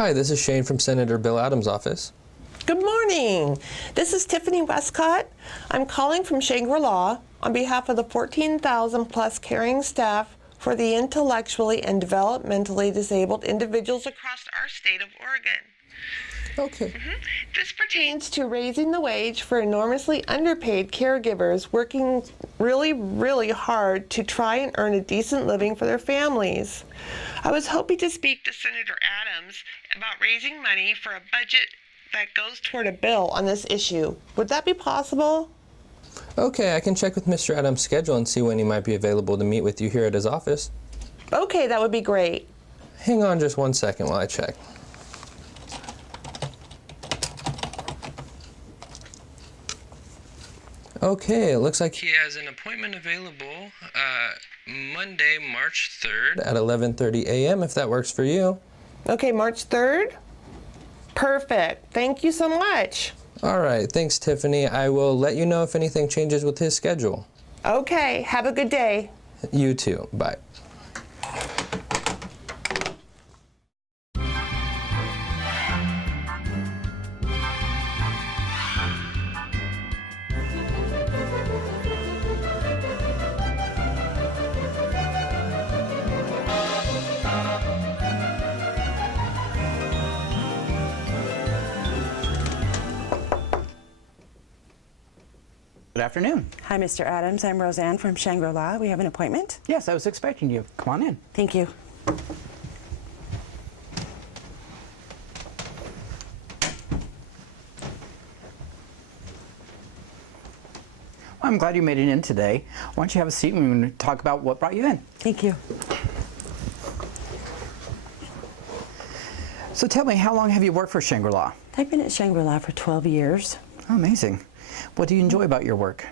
Hi, this is Shane from Senator Bill Adams' office. Good morning. This is Tiffany Westcott. I'm calling from Shangri-La on behalf of the 14,000 plus caring staff for the intellectually and developmentally disabled individuals across our state of Oregon. Okay. This pertains to raising the wage for enormously underpaid caregivers working really hard to try and earn a decent living for their families. I was hoping to speak to Senator Adams about raising money for a budget that goes toward a bill on this issue. Would that be possible? Okay, I can check with Mr. Adams' schedule and see when he might be available to meet with you here at his office. Okay, that would be great. Hang on just 1 second while I check. Okay, it looks like he has an appointment available Monday, March 3rd at 11:30 a.m. if that works for you. Okay, March 3rd? Perfect. Thank you so much. All right, thanks, Tiffany. I will let you know if anything changes with his schedule. Okay, have a good day. You too. Bye. Good afternoon. Hi, Mr. Adams. I'm Roseanne from Shangri-La. We have an appointment. Yes, I was expecting you. Come on in. Thank you. Well, I'm glad you made it in today. Why don't you have a seat and we're going to talk about what brought you in. Thank you. So tell me, how long have you worked for Shangri-La? I've been at Shangri-La for 12 years. Oh, amazing. What do you enjoy about your work?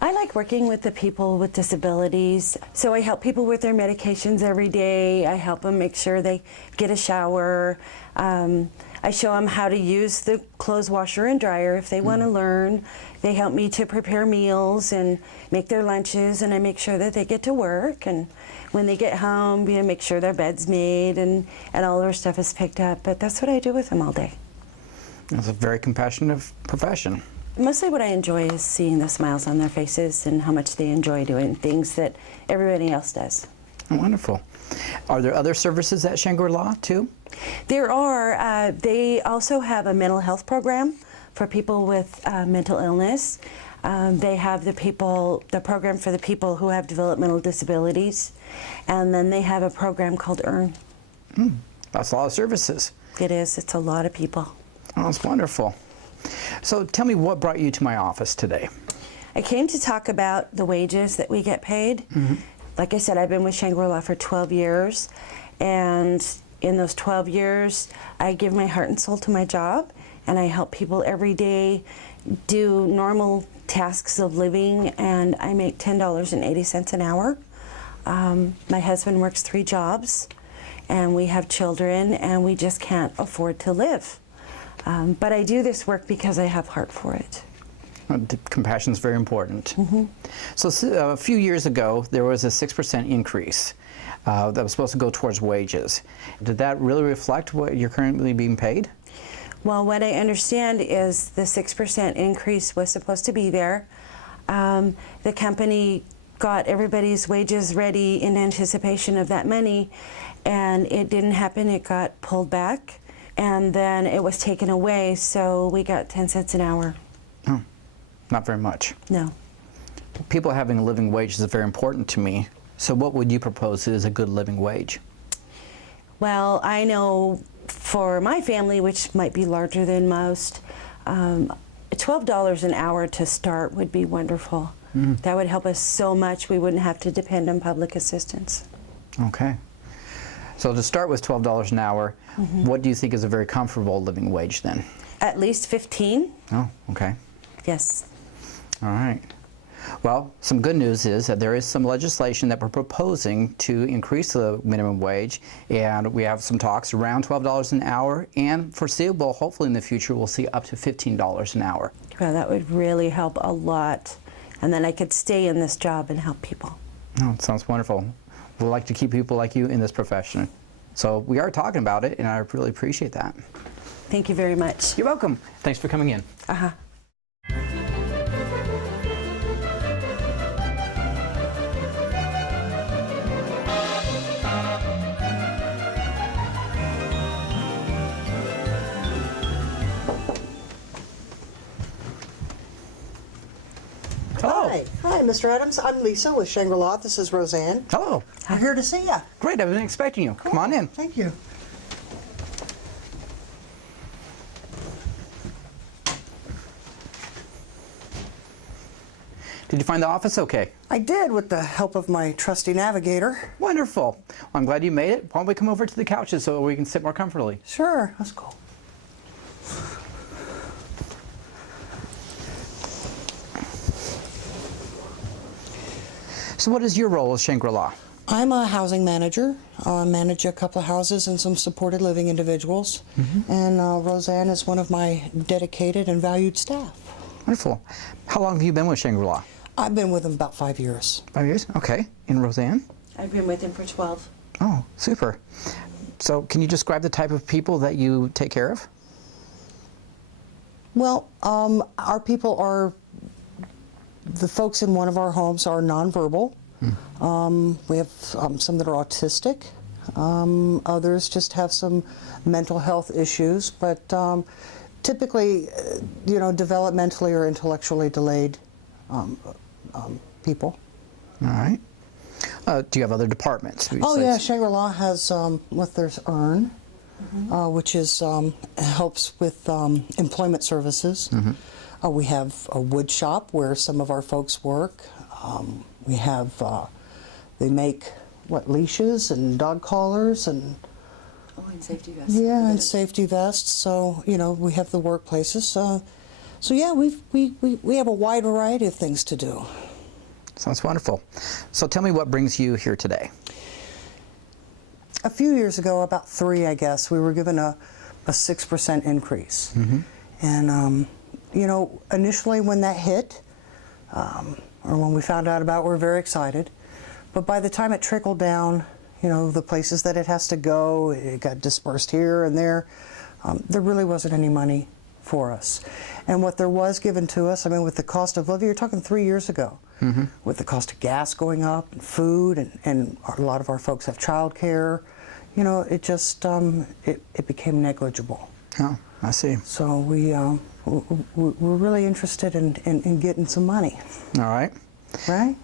I like working with the people with disabilities. So I help people with their medications every day. I help them make sure they get a shower. I show them how to use the clothes washer and dryer if they want to learn. They help me to prepare meals and make their lunches, and I make sure that they get to work. And when they get home, make sure their bed's made and all their stuff is picked up. But that's what I do with them all day. It's a very compassionate profession. Mostly what I enjoy is seeing the smiles on their faces and how much they enjoy doing things that everybody else does. Oh, wonderful. Are there other services at Shangri-La too? There are. They also have a mental health program for people with mental illness. They have the program for the people who have developmental disabilities. And then they have a program called EARN. That's a lot of services. It is. It's a lot of people. Oh, that's wonderful. So tell me, what brought you to my office today? I came to talk about the wages that we get paid. Like I said, I've been with Shangri-La for 12 years, and in those 12 years, I give my heart and soul to my job, and I help people every day do normal tasks of living, and I make $10.80 an hour. My husband works 3 jobs, and we have children, and we just can't afford to live. But I do this work because I have heart for it. Compassion is very important. So a few years ago, there was a 6% increase that was supposed to go towards wages. Did that really reflect what you're currently being paid? Well, what I understand is the 6% increase was supposed to be there. The company got everybody's wages ready in anticipation of that money, and it didn't happen. It got pulled back, and then it was taken away, so we got 10 cents an hour. Oh, not very much. No. People having a living wage is very important to me. So what would you propose is a good living wage? Well, I know for my family, which might be larger than most, $12 an hour to start would be wonderful. That would help us so much. We wouldn't have to depend on public assistance. Okay. So to start with $12 an hour, what do you think is a very comfortable living wage then? At least 15. Oh, okay. Yes. All right. Well, some good news is that there is some legislation that we're proposing to increase the minimum wage, and we have some talks around $12 an hour, and foreseeable, hopefully in the future, we'll see up to $15 an hour. Well, that would really help a lot, and then I could stay in this job and help people. Oh, it sounds wonderful. We'd like to keep people like you in this profession. So we are talking about it, and I really appreciate that. Thank you very much. You're welcome. Thanks for coming in. Uh-huh. Hello. Hi, Mr. Adams. I'm Lisa with Shangri-La. This is Roseanne. Hello. We're here to see you. Great. I wasn't expecting you. Come on in. Thank you. Did you find the office okay? I did with the help of my trusty navigator. Wonderful. Well, I'm glad you made it. Why don't we come over to the couches so we can sit more comfortably? Sure, let's go. So what is your role as Shangri-La? I'm a housing manager. I manage a couple of houses and some supported living individuals. And Roseanne is one of my dedicated and valued staff. Wonderful. How long have you been with Shangri-La? I've been with them about 5 years. 5 years? Okay. And Roseanne? I've been with him for 12. Oh, super. So can you describe the type of people that you take care of? Well, our people are, the folks in one of our homes are nonverbal. We have some that are autistic. Others just have some mental health issues, but typically, you know, developmentally or intellectually delayed people. All right. Do you have other departments? Oh yeah, Shangri-La has what there's EARN, which is helps with employment services. We have a wood shop where some of our folks work. We have they make leashes and dog collars and And safety vests. yeah, and safety vests. So you know we have the workplaces. So yeah, we have a wide variety of things to do. Sounds wonderful. So tell me what brings you here today. A few years ago, about 3, I guess, we were given a 6% increase. And, you know, initially when that hit, or when we found out about it, we were very excited. But by the time it trickled down, you know, the places that it has to go, it got dispersed here and there, there really wasn't any money for us. And what there was given to us, I mean, with the cost of living, you're talking 3 years ago, with the cost of gas going up and food, and a lot of our folks have child care, you know, it just, it became negligible. Oh, I see. So we're really interested in getting some money. All right. Right?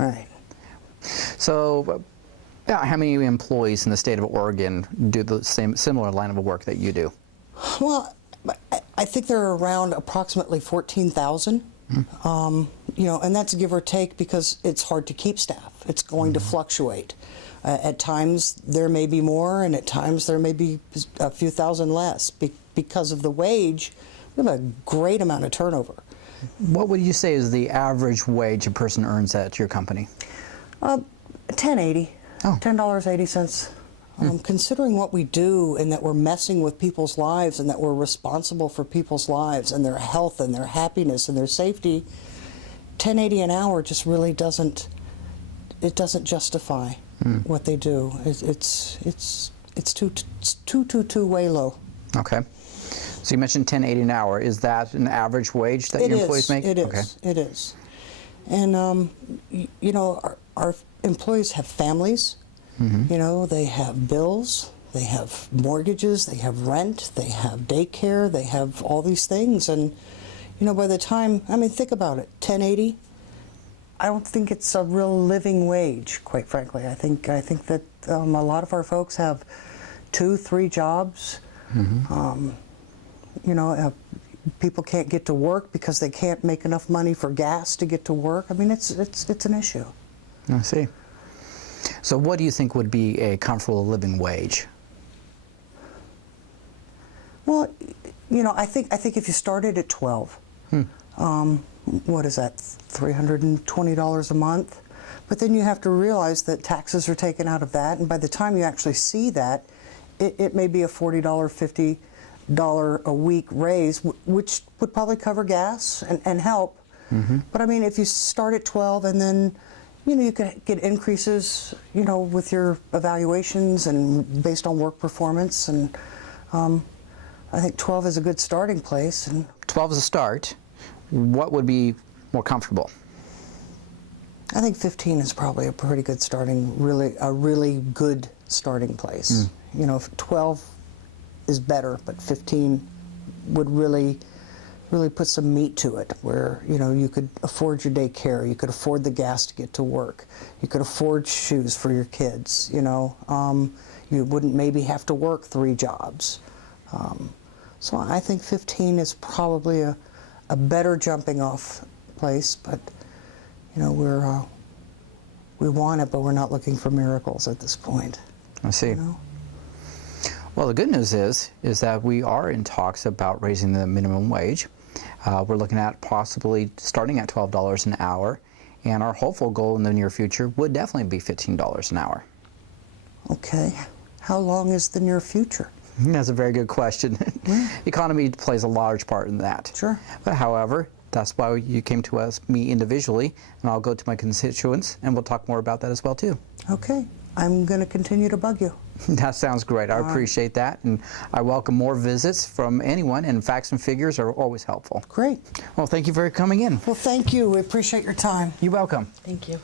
Right. So how many employees in the state of Oregon do the similar line of work that you do? Well, I think there are around approximately 14,000. You know, and that's give or take because it's hard to keep staff. It's going to fluctuate. At times there may be more, and at times there may be a few thousand less. Because of the wage, we have a great amount of turnover. What would you say is the average wage a person earns at your company? $10.80. Oh. $10.80. Considering what we do and that we're messing with people's lives and that we're responsible for people's lives and their health and their happiness and their safety, $10.80 an hour just really doesn't justify what they do. It's too way low. Okay. So you mentioned $10.80 an hour. Is that an average wage that your employees make? It is. Okay. It is. And you know, our employees have families. You know, they have bills, they have mortgages, they have rent, they have daycare, they have all these things. And, you know, by the time, I mean, think about it, $10.80, I don't think it's a real living wage, quite frankly. I think that a lot of our folks have 2, 3 jobs. You know, people can't get to work because they can't make enough money for gas to get to work. I mean, it's an issue. I see. So what do you think would be a comfortable living wage? Well, you know, I think if you started at 12, what is that, $320 a month? But then you have to realize that taxes are taken out of that, and by the time you actually see that, it may be a $40, $50 a week raise, which would probably cover gas and help. But I mean, if you start at 12 and then you could get increases, with your evaluations and based on work performance. And I think 12 is a good starting place. And 12 is a start. What would be more comfortable? I think 15 is probably a pretty good a really good starting place. 12 is better, but 15 would really put some meat to it, where you could afford your daycare, you could afford the gas to get to work, you could afford shoes for your kids. You wouldn't maybe have to work 3 jobs. So I think 15 is probably a better jumping off place, but we want it, but we're not looking for miracles at this point. I see. Well, the good news is that we are in talks about raising the minimum wage. We're looking at possibly starting at $12 an hour, and our hopeful goal in the near future would definitely be $15 an hour. Okay. How long is the near future? That's a very good question. The economy plays a large part in that. Sure. But however, that's why you came to me individually, and I'll go to my constituents, and we'll talk more about that as well, too. Okay. I'm going to continue to bug you. That sounds great. I appreciate that, and I welcome more visits from anyone, and facts and figures are always helpful. Great. Well, thank you for coming in. Well, thank you. We appreciate your time. You're welcome. Thank you.